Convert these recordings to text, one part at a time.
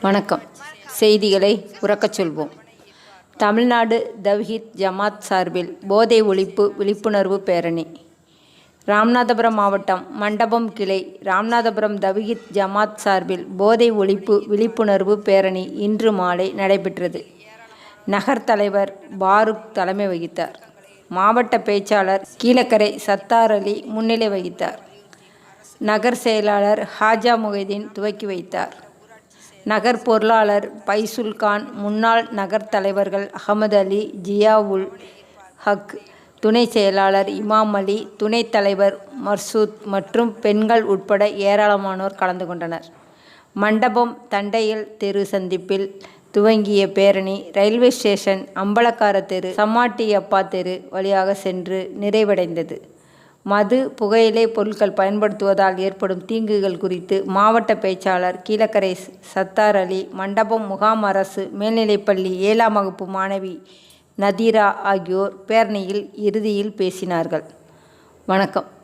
வணக்கம். செய்திகளை உறக்கச் சொல்வோம். தமிழ்நாடு தவ்ஹீத் ஜமாத் சார்பில் போதை ஒழிப்பு விழிப்புணர்வு பேரணி. ராமநாதபுரம் மாவட்டம் மண்டபம் கிளை ராமநாதபுரம் தவ்ஹீத் ஜமாத் சார்பில் போதை ஒழிப்பு விழிப்புணர்வு பேரணி இன்று மாலை நடைபெற்றது. நகர் தலைவர் பாருக் தலைமை வகித்தார். மாவட்ட பேச்சாளர் கீழக்கரை சத்தார் அலி முன்னிலை வகித்தார். நகர் செயலாளர் ஹாஜா முகைதீன் துவக்கி வைத்தார். நகர் பொருளாளர் பைசுல் கான் முன்னாள் நகர் தலைவர்கள் அகமது அலி ஜியாவுல் ஹக் துணை செயலாளர் இமாம் அலி துணைத் தலைவர் மர்சூத் மற்றும் பெண்கள் உட்பட ஏராளமானோர் கலந்து கொண்டனர். மண்டபம் தண்டையில் தெரு சந்திப்பில் துவங்கிய பேரணி ரயில்வே ஸ்டேஷன் அம்பலக்கார தெரு சம்மாட்டியப்பா தெரு வழியாக சென்று நிறைவடைந்தது. மது புகையிலை பொருட்கள் பயன்படுத்துவதால் ஏற்படும் தீங்குகள் குறித்து மாவட்ட பேச்சாளர் கீழக்கரை சத்தார் அலி மண்டபம் முகாம் அரசு மேல்நிலைப்பள்ளி ஏழாம் வகுப்பு மாணவி நதீரா ஆகியோர் பேரணியில் இறுதியில் பேசினார்கள். வணக்கம்.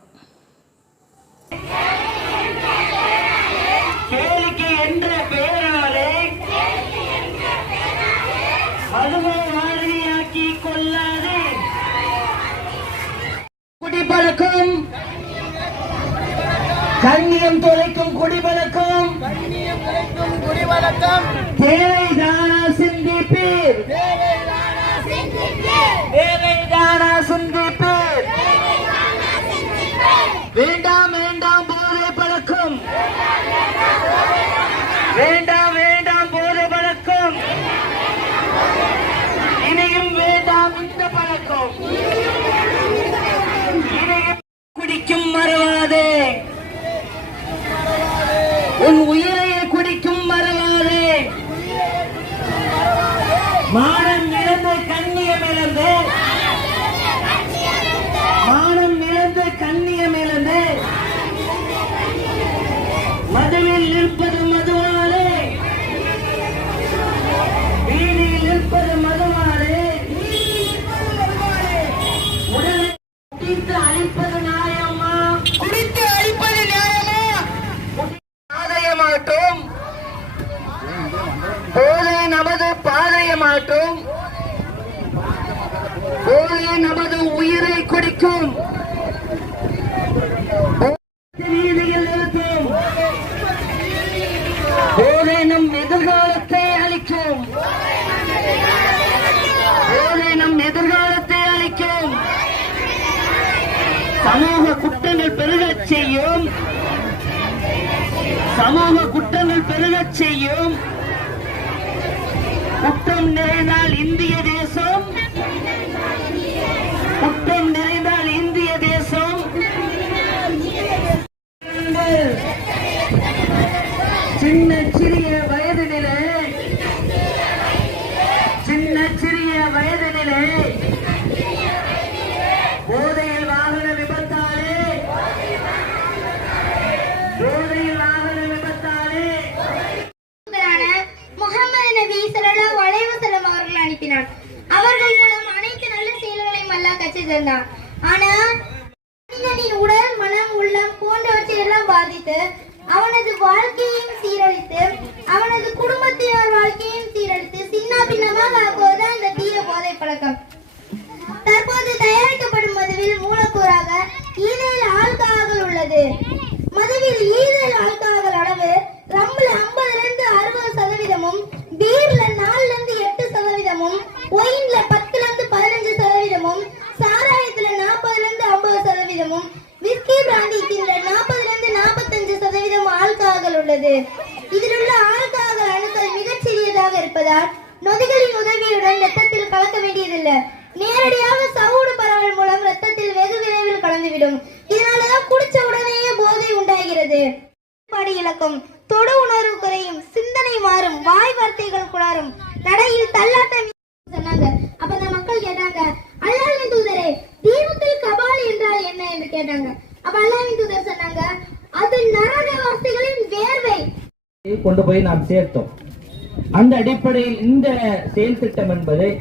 குடிப்பழக்கம் கண்ணியம் தொலைக்கும் குடிப்பழக்கம் தேவைதானா மானம் இழந்து கண்ணியம் இழந்து மானம் இழந்து கண்ணியம் இழந்து மதுவில் நிற்பது மதுவாலே. வீதியில் நிற்பது மதுவாலே. உடலை அழிப்பது நியாயமா குடித்து அழிப்பது நியாயமா ஆதாயமாட்டும் போதை நமது பாதையமாட்டும் போதை நமது உயிரை குடிக்கும். நீதியில் நிறுத்தும். போதை நம் எதிர்காலத்தை அளிக்கும் போதை நம் எதிர்காலத்தை அளிக்கும் சமூக குற்றங்கள் பெருகச் செய்யும். சமூக குற்றங்கள் பெருகச் செய்யும். குற்றம் நிறைந்தால் இந்திய தேசம். குற்றம் நிறைந்தால் இந்திய தேசம். சின்ன சிறிய வயதினிலே சின்ன சிறிய வயதினிலே ஆனா மனிதனின் உடல் மனம் உள்ளம் போன்றவற்றை எல்லாம் பாதித்து அவனது வாழ்க்கையையும் சீரழித்து அவனது குடும்பத்தினர் வாழ்க்கையையும் சீரழித்து சின்ன பின்னமாக ஆல்கஹால் உள்ளது இதில் உள்ள ஆல்கஹால் அணுக்கள் மிகச் சிறியதாக இருப்பதால் நொதிகளின் உதவியுடன் ரத்தத்தில் கலக்க வேண்டியதில்லை. நேரடியாக சவுடு பரவல் மூலம் ரத்தத்தில் வெகு விரைவில் கலந்துவிடும். இதனாலதான் குடிச்ச உடனேயே போதை உண்டாகிறது. பாடு இழக்கும். தொடு உணர்வு குறையும். சிந்தனை மாறும். வாய் வார்த்தைகள் குளரும் நடையில் தள்ளாட்டம் சொன்னாங்க. அப்ப அந்த மக்கள் கேட்டாங்க அல்லாஹ் தூதரே தீபத்தில் கபால் என்றால் என்ன? என்று கேட்டாங்க அப்ப அல்லாஹ்வின் தூதர் சொன்னாங்க அது நரகவாசிகளின் வேர்வை கொண்டு போய் நாம் சேர்த்தோம். அந்த அடிப்படையில் இந்த செயல் திட்டம் என்பது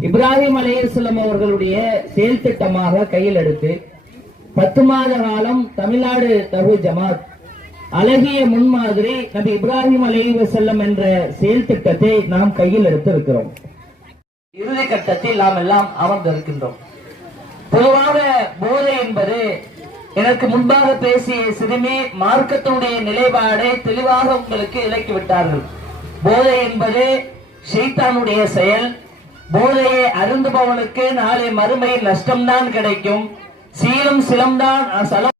இப்ராஹிம் அலையாம் அவர்களுடைய செயல் திட்டமாக கையில் எடுத்து பத்து மாத காலம் தமிழ்நாடு தகு ஜமாத் அழகிய முன்மாதிரி நபி இப்ராஹிம் அலைஹி செல்லம் என்ற செயல் திட்டத்தை நாம் கையில் எடுத்திருக்கிறோம். இறுதி கட்டத்தில் நாம் எல்லாம் அமர்ந்திருக்கின்றோம். பொதுவாக போதை என்பது எனக்கு முன்பாக பேசிய சிறுமி மார்க்கத்தினுடைய நிலைப்பாடை தெளிவாக உங்களுக்கு இலக்கி விட்டார்கள். போதை என்பது ஷெய்தானுடைய செயல். போதையை அருந்துபவனுக்கு நாளை மறுமையில் நஷ்டம்தான் கிடைக்கும். சீலும் சிலம்தான் சலம்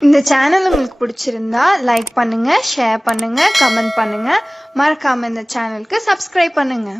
இந்த சேனல் உங்களுக்கு பிடிச்சிருந்தா லைக் பண்ணுங்க ஷேர் பண்ணுங்க கமெண்ட் பண்ணுங்க. மறக்காம இந்த சேனலுக்கு சப்ஸ்கிரைப் பண்ணுங்க.